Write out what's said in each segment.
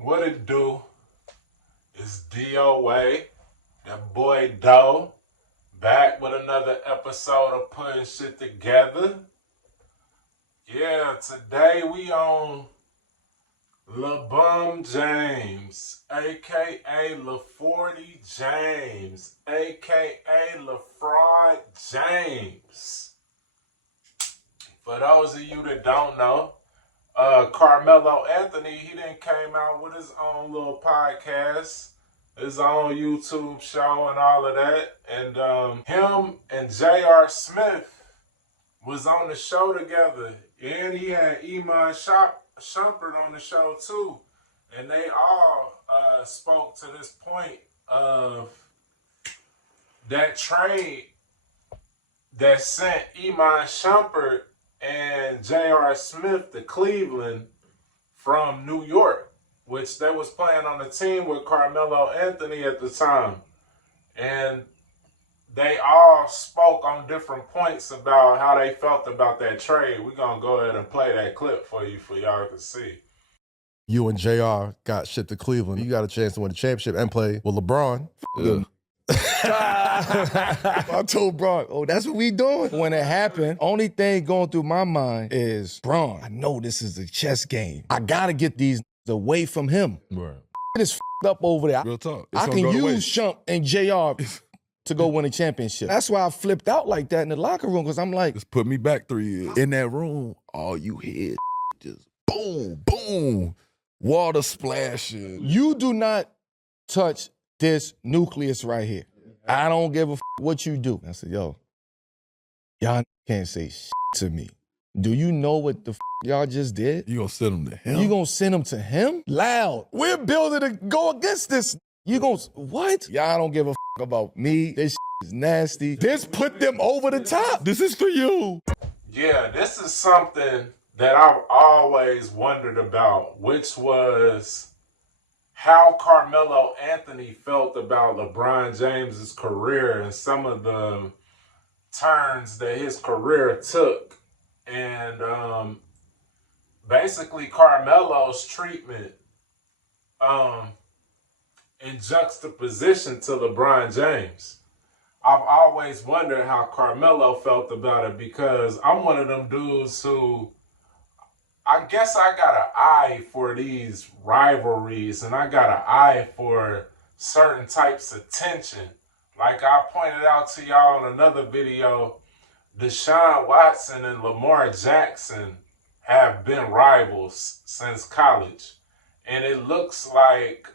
What it do is DOA, that boy Doe, back with another episode of putting shit together. Yeah, today we on LeBron James, aka LaForty James, aka LaFraud James. For those of you that don't know, Carmelo Anthony, he then came out with his own little podcast, his own YouTube show and all of that. And him and J.R. Smith was on the show together. And he had Iman Shumpert on the show too. And they all spoke to this point of that trade that sent Iman Shumpert and J.R. Smith to Cleveland from New York, which they was playing on the team with Carmelo Anthony at the time. And they all spoke on different points about how they felt about that trade. We're going to go ahead and play that clip for y'all to see. You and JR got shipped to Cleveland. You got a chance to win the championship and play with LeBron. I told Bron, oh, that's what we doing. When it happened, only thing going through my mind is, Bron, I know this is a chess game. I gotta get these away from him. Right. It is up over there. Real talk. I can use Shump and JR to go win a championship. That's why I flipped out like that in the locker room, because I'm like, just put me back 3 years. In that room, all you hear just boom, boom, water splashing. You do not touch this nucleus right here. I don't give a what you do. I said, yo, y'all can't say to me. Do you know what the y'all just did? You gonna send him to him? You gonna send him to him? Loud. We're building to go against this. You gonna, what? Y'all don't give a about me. This is nasty. This put them over the top. This is for you. Yeah, this is something that I've always wondered about, which was how Carmelo Anthony felt about LeBron James's career and some of the turns that his career took. And basically Carmelo's treatment in juxtaposition to LeBron James. I've always wondered how Carmelo felt about it, because I'm one of them dudes who, I guess I got an eye for these rivalries, and I got an eye for certain types of tension. Like I pointed out to y'all in another video, Deshaun Watson and Lamar Jackson have been rivals since college. And it looks like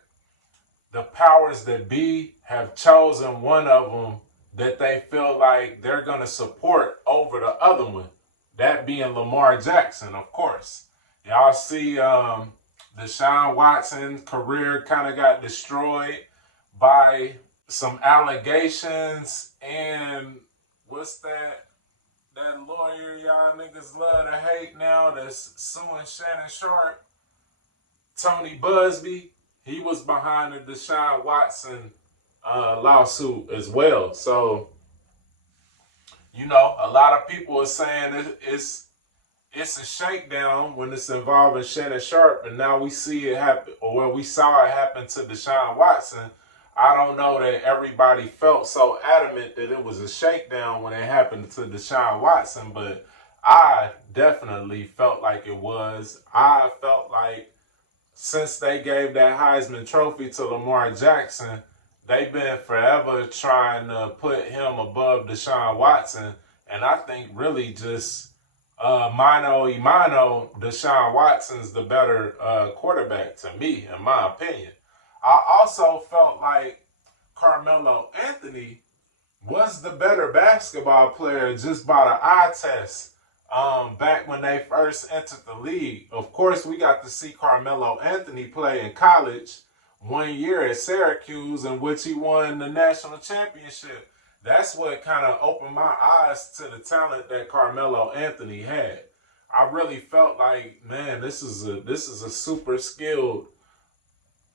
the powers that be have chosen one of them that they feel like they're going to support over the other one. That being Lamar Jackson, of course. Y'all see Deshaun Watson's career kind of got destroyed by some allegations. And what's that lawyer y'all niggas love to hate now that's suing Shannon Sharp? Tony Busby. He was behind the Deshaun Watson lawsuit as well. So, you know, a lot of people are saying it's a shakedown when it's involving Shannon Sharp, and now we see it happen, or we saw it happen to Deshaun Watson. I don't know that everybody felt so adamant that it was a shakedown when it happened to Deshaun Watson, but I definitely felt like it was. I felt like since they gave that Heisman Trophy to Lamar Jackson, they've been forever trying to put him above Deshaun Watson, and I think really just mano y mano, Deshaun Watson's the better quarterback to me, in my opinion. I also felt like Carmelo Anthony was the better basketball player just by the eye test back when they first entered the league. Of course, we got to see Carmelo Anthony play in college 1 year at Syracuse, in which he won the national championship. That's what kind of opened my eyes to the talent that Carmelo Anthony had. I really felt like, man, this is a super skilled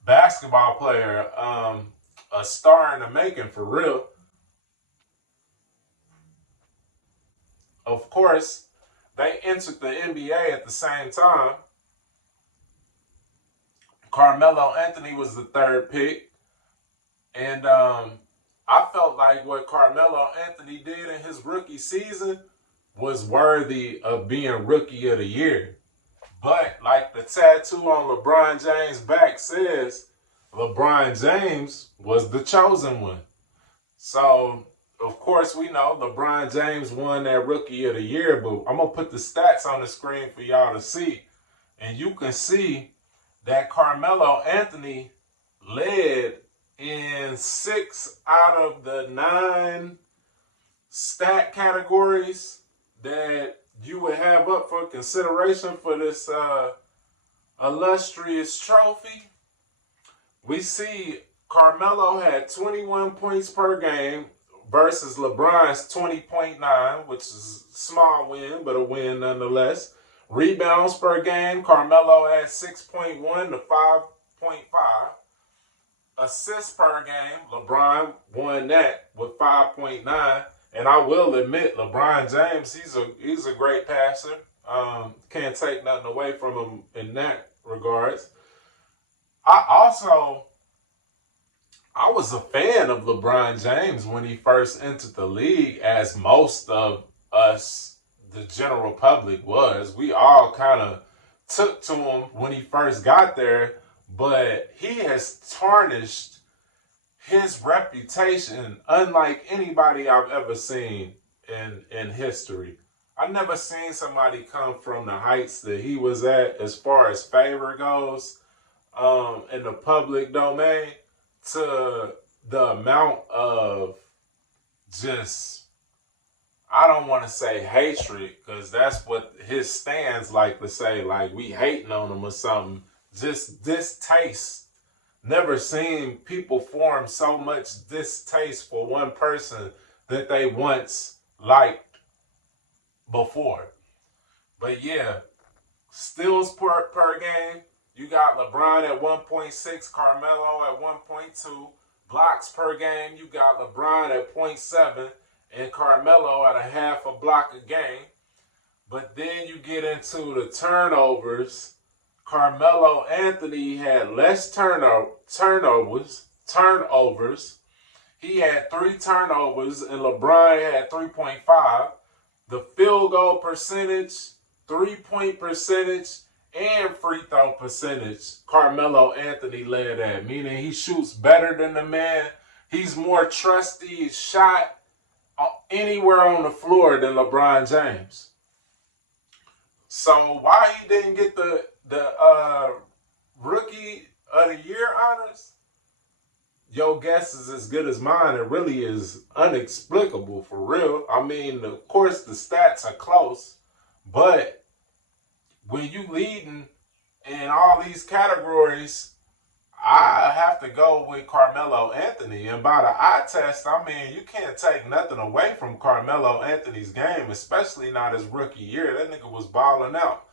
basketball player, a star in the making for real. Of course, they entered the NBA at the same time. Carmelo Anthony was the third pick. And I felt like what Carmelo Anthony did in his rookie season was worthy of being rookie of the year. But like the tattoo on LeBron James' back says, LeBron James was the chosen one. So, of course, we know LeBron James won that rookie of the year, but I'm going to put the stats on the screen for y'all to see. And you can see that Carmelo Anthony led in 6 out of the 9 stat categories that you would have up for consideration for this illustrious trophy. We see Carmelo had 21 points per game versus LeBron's 20.9, which is a small win, but a win nonetheless. Rebounds per game, Carmelo had 6.1 to 5.5. Assists per game, LeBron won that with 5.9. And I will admit, LeBron James, he's a great passer. Can't take nothing away from him in that regards. I was a fan of LeBron James when he first entered the league, as most of us, the general public, was. We all kind of took to him when he first got there, but he has tarnished his reputation unlike anybody I've ever seen in history. I've never seen somebody come from the heights that he was at as far as favor goes in the public domain to the amount of just, I don't want to say hatred, because that's what his stands like to say, like we hating on him or something. Just distaste. Never seen people form so much distaste for one person that they once liked before. But yeah, steals per game, you got LeBron at 1.6, Carmelo at 1.2. Blocks per game, you got LeBron at 0.7 and Carmelo at a half a block a game. But then you get into the turnovers. Carmelo Anthony had less turnovers. He had 3 turnovers and LeBron had 3.5. The field goal percentage, 3-point percentage, and free throw percentage, Carmelo Anthony led at, meaning he shoots better than the man. He's more trusty shot anywhere on the floor than LeBron James. So why he didn't get the rookie of the year honors? Your guess is as good as mine. It really is inexplicable, for real. I mean, of course the stats are close, but when you leading in all these categories, I have to go with Carmelo Anthony. And by the eye test, I mean, you can't take nothing away from Carmelo Anthony's game, especially not his rookie year. That nigga was balling out.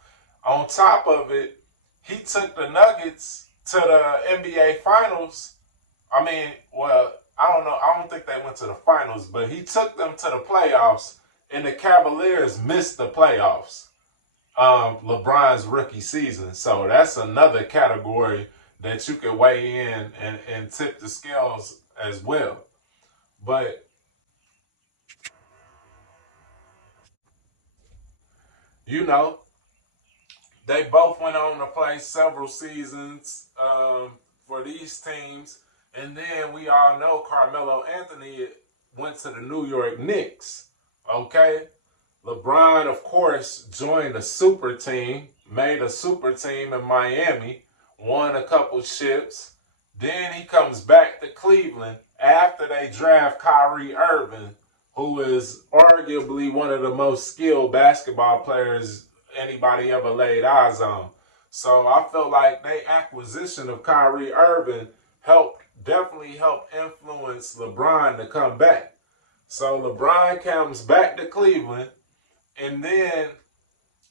On top of it, he took the Nuggets to the NBA Finals. I mean, well, I don't know. I don't think they went to the finals, but he took them to the playoffs, and the Cavaliers missed the playoffs. LeBron's rookie season. So that's another category that you could weigh in and tip the scales as well. But, you know, they both went on to play several seasons for these teams. And then we all know Carmelo Anthony went to the New York Knicks. Okay? LeBron, of course, joined a super team, made a super team in Miami, won a couple ships. Then he comes back to Cleveland after they draft Kyrie Irving, who is arguably one of the most skilled basketball players anybody ever laid eyes on. So I felt like their acquisition of Kyrie Irving definitely helped influence LeBron to come back. So LeBron comes back to Cleveland, and then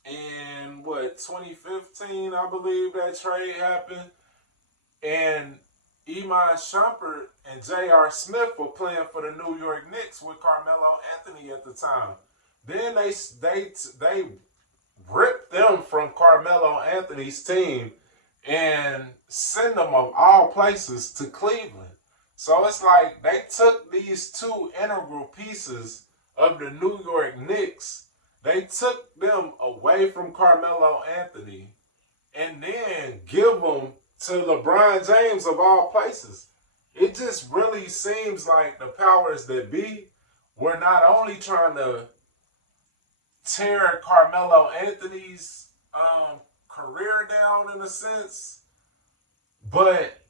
in 2015, I believe that trade happened, and Iman Shumpert and J.R. Smith were playing for the New York Knicks with Carmelo Anthony at the time. Then they ripped them from Carmelo Anthony's team and send them of all places to Cleveland. So it's like they took these two integral pieces of the New York Knicks, they took them away from Carmelo Anthony and then give them to LeBron James of all places. It just really seems like the powers that be were not only trying to tear Carmelo Anthony's career down in a sense, but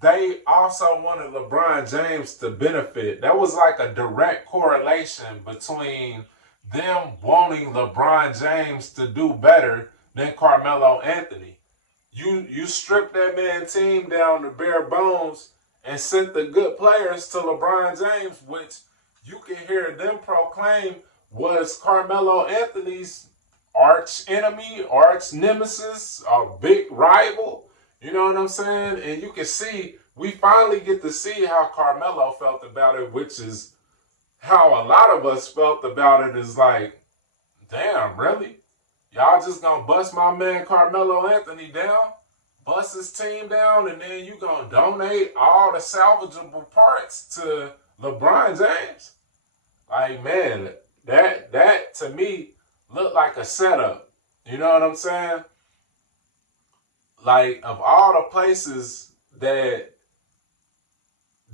they also wanted LeBron James to benefit. That was like a direct correlation between them wanting LeBron James to do better than Carmelo Anthony. You strip that man team down to bare bones and sent the good players to LeBron James, which you can hear them proclaim was Carmelo Anthony's arch enemy, arch nemesis, a big rival. You know what I'm saying? And you can see, we finally get to see how Carmelo felt about it, which is how a lot of us felt about it. Is like, damn, really? Y'all just gonna bust my man Carmelo Anthony down, bust his team down, and then you gonna donate all the salvageable parts to LeBron James? Like, man, that to me looked like a setup. You know what I'm saying? Like, of all the places that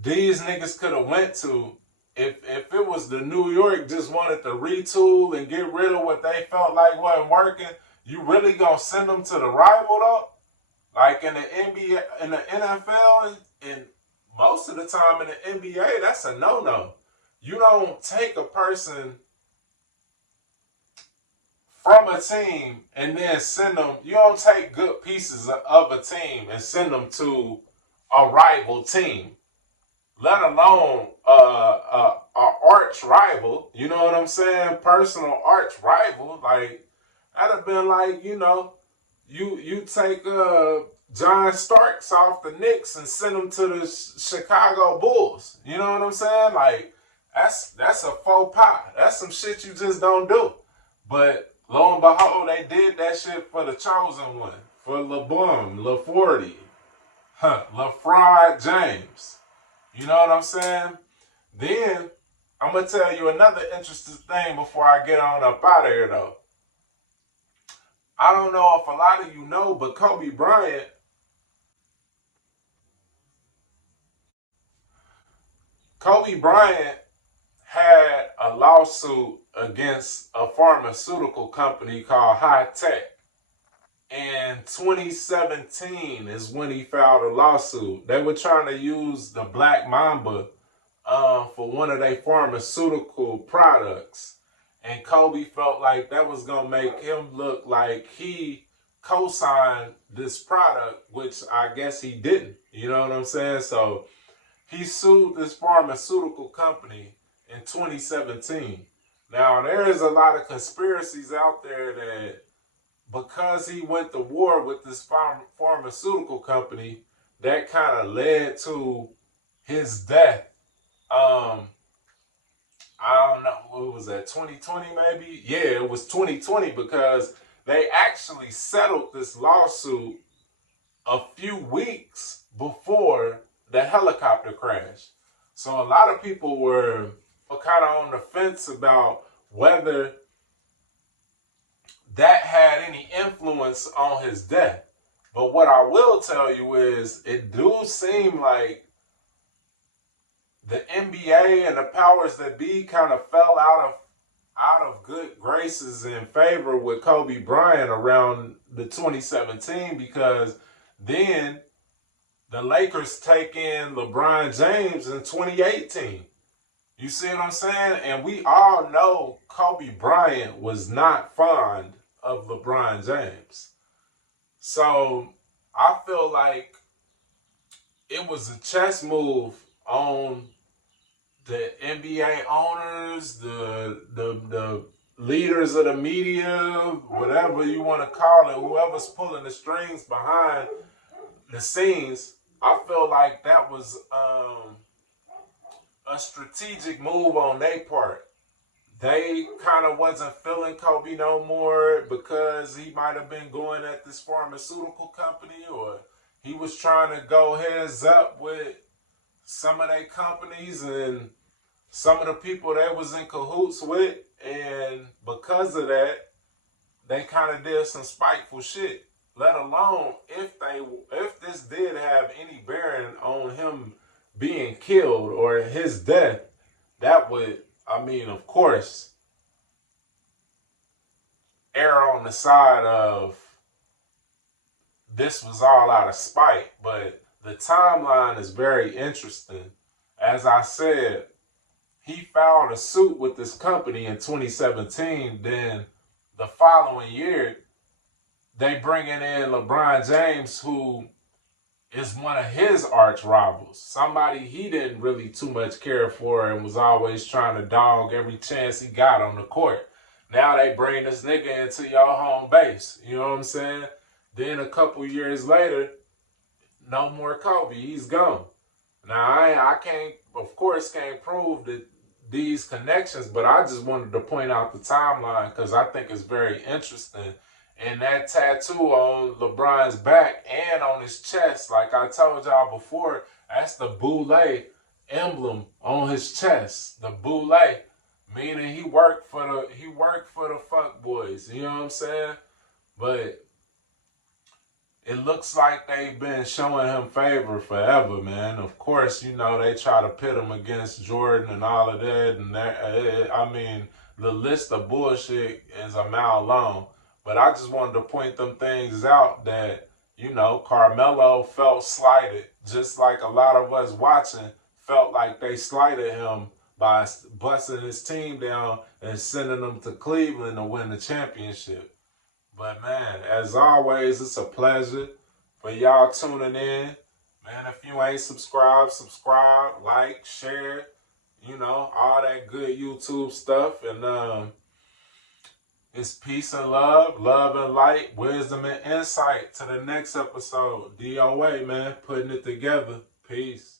these niggas could have went to, if it was the New York just wanted to retool and get rid of what they felt like wasn't working, you really gonna send them to the rival though? Like in the NBA, in the NFL, and most of the time in the NBA, that's a no-no. You don't take a person from a team and then send them. You don't take good pieces of a team and send them to a rival team, let alone a arch rival. You know what I'm saying? Personal arch rival. Like, that'd have been like, you take John Starks off the Knicks and send him to the Chicago Bulls. You know what I'm saying? Like, that's a faux pas. That's some shit you just don't do. But lo and behold, they did that shit for the chosen one, for LeBron, LaForty, LaFraud James. You know what I'm saying? Then I'm gonna tell you another interesting thing before I get on up out of here, though. I don't know if a lot of you know, but Kobe Bryant had a lawsuit against a pharmaceutical company called High Tech. In 2017 is when he filed a lawsuit. They were trying to use the Black Mamba for one of their pharmaceutical products. And Kobe felt like that was going to make him look like he co-signed this product, which I guess he didn't. You know what I'm saying? So he sued this pharmaceutical company in 2017. Now, there is a lot of conspiracies out there that because he went to war with this pharmaceutical company, that kind of led to his death. I don't know, what was that, 2020 maybe? Yeah, it was 2020 because they actually settled this lawsuit a few weeks before the helicopter crash. So a lot of people were kind of on the fence about whether that had any influence on his death. But what I will tell you is it do seem like the NBA and the powers that be kind of fell out of good graces in favor with Kobe Bryant around the 2017, because then the Lakers take in LeBron James in 2018. You see what I'm saying? And we all know Kobe Bryant was not fond of LeBron James. So I feel like it was a chess move on the NBA owners, the leaders of the media, whatever you want to call it, whoever's pulling the strings behind the scenes. I feel like that was a strategic move on their part. they kind of wasn't feeling Kobe no more because he might have been going at this pharmaceutical company, or he was trying to go heads up with some of their companies and some of the people they was in cahoots with, and because of that, they kind of did some spiteful shit. Let alone if this did have any bearing on him being killed or his death, that would, I mean, of course, err on the side of this was all out of spite. But the timeline is very interesting. As I said, he filed a suit with this company in 2017. Then the following year, they bringing in LeBron James, who is one of his arch rivals. Somebody he didn't really too much care for and was always trying to dog every chance he got on the court. Now they bring this nigga into your home base. You know what I'm saying? Then a couple years later, no more Kobe. He's gone. Now I can't, of course, can't prove that these connections, but I just wanted to point out the timeline because I think it's very interesting. And that tattoo on LeBron's back and on his chest, like I told y'all before, that's the Boule emblem on his chest. The Boule, meaning he worked for the fuck boys. You know what I'm saying? But it looks like they've been showing him favor forever, man. Of course, you know, they try to pit him against Jordan and all of that. And that, I mean, the list of bullshit is a mile long. But I just wanted to point them things out that, you know, Carmelo felt slighted, just like a lot of us watching felt like they slighted him by busting his team down and sending them to Cleveland to win the championship. But man, as always, it's a pleasure for y'all tuning in. Man, if you ain't subscribed, subscribe, like, share, you know, all that good YouTube stuff. And it's peace and love, love and light, wisdom and insight. To the next episode. DOA, man, putting it together. Peace.